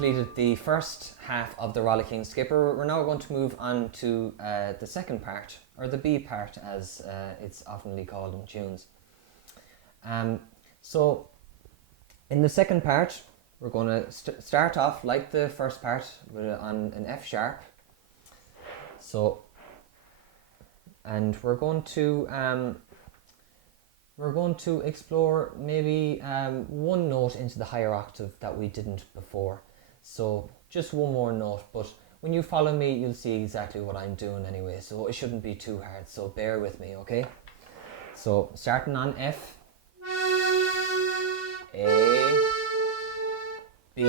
completed the first half of the Rollicking Skipper. We're now going to move on to the second part, or the B part as it's oftenly called in tunes. So in the second part, we're going to start off like the first part on an F sharp. So, and we're going to explore maybe one note into the higher octave that we didn't before. So just one more note, but when you follow me, you'll see exactly what I'm doing anyway. So it shouldn't be too hard. So bear with me, okay? So starting on F, A, B,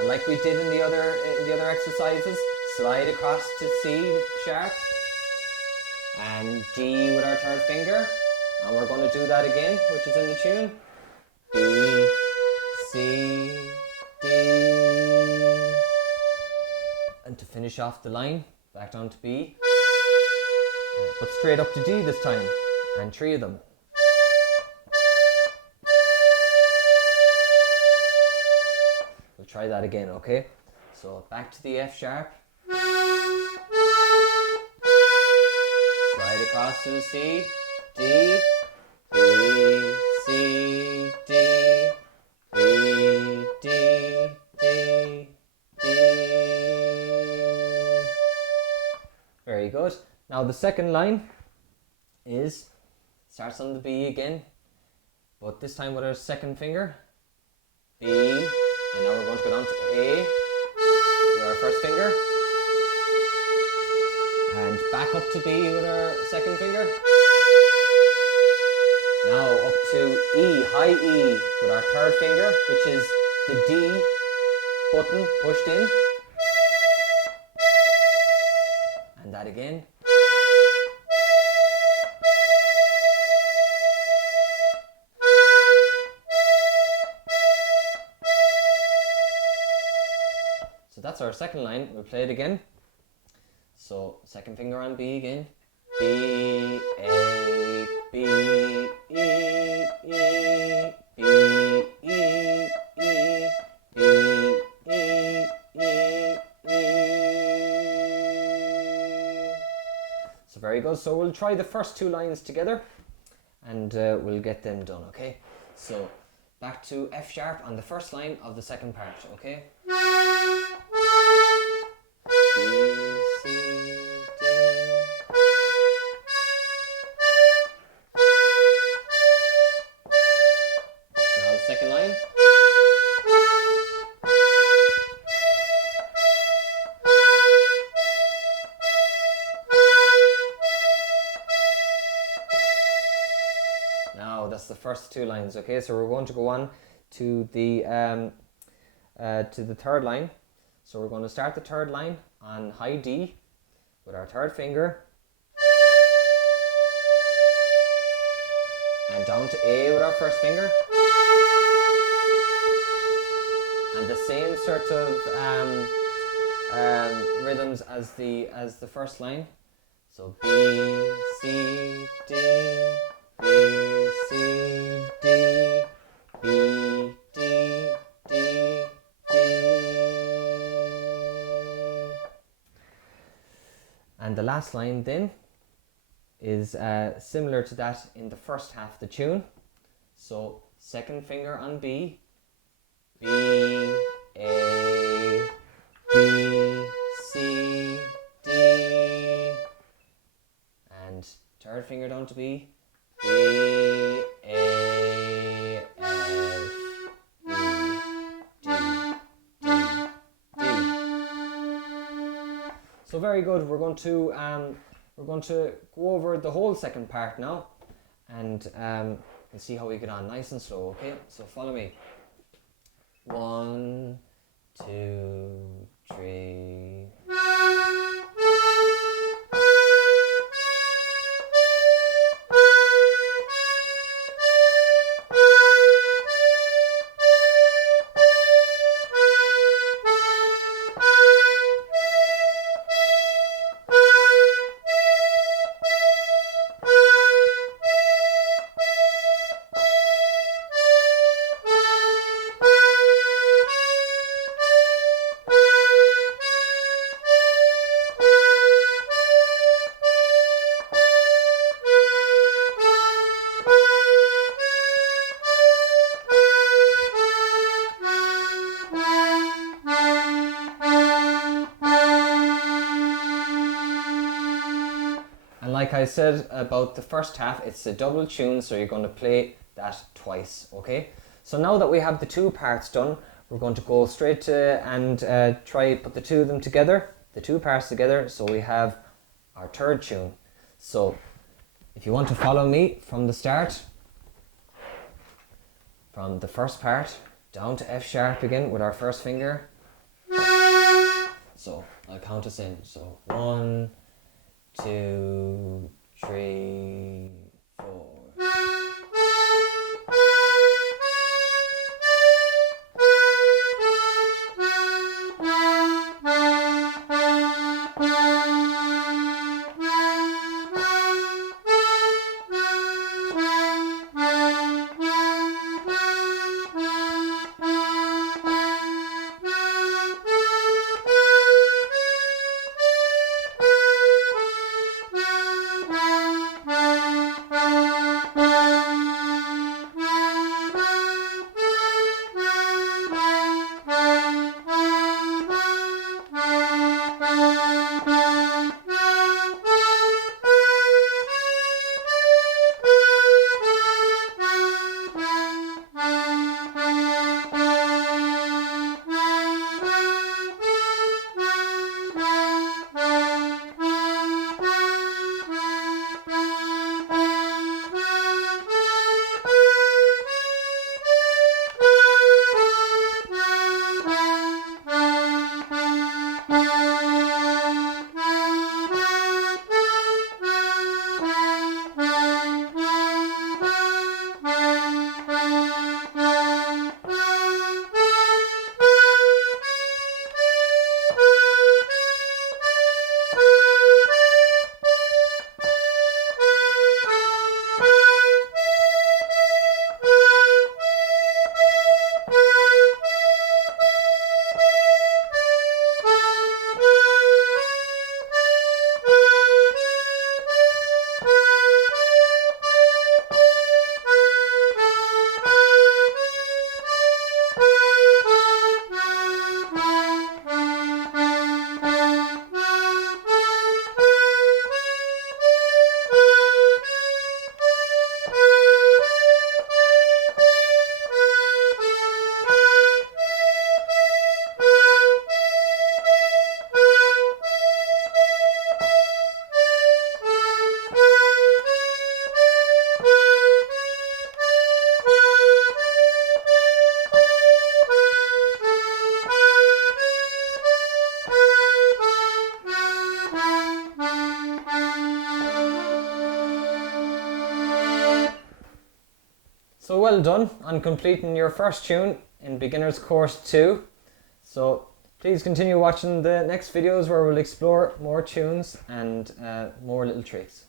and like we did in the other exercises, slide across to C sharp, and D with our third finger. And we're going to do that again, which is in the tune. B, C, D. And to finish off the line, back down to B. But straight up to D this time. And 3 of them. We'll try that again, okay? So back to the F sharp. Slide across to the C. D, B, C, D, B, D, D, D. Very good. Now the second line starts on the B again, but this time with our second finger. B, and now we're going to go down to A with our first finger, and back up to B with our second finger. Now up to E, high E with our third finger, which is the D button pushed in. And that again. So that's our second line. We'll play it again. So second finger on B again. B, A, B, E, E, B, E, E, E, B, E, E, E. So very good. So we'll try the first 2 lines together and we'll get them done, okay? So back to F sharp on the first line of the second part, okay? B, C, D. Second line. Now that's the first 2 lines, okay? So we're going to go on to the third line. So we're going to start the third line on high D with our third finger, and down to A with our first finger. And the same sort of rhythms as the first line. So B, C, D, B, C, D, B, D, D, D. And the last line then is similar to that in the first half of the tune. So second finger on B, B, A, B, C, D, and third finger down to B, B, A, F, E, D, D, D. So very good. We're going to go over the whole second part now, and we'll see how we get on, nice and slow. Okay, so follow me. 1, 2, 3. like I said about the first half, it's a double tune, so you're going to play that twice, okay? So now that we have the two parts done, we're going to go straight to and try put the two of them together, the two parts together, so we have our third tune. So if you want to follow me from the start, from the first part down to F sharp again with our first finger. So I'll count us in. So 1, 2, 3, 4. So well done on completing your first tune in Beginner's Course 2. So please continue watching the next videos where we'll explore more tunes and more little tricks.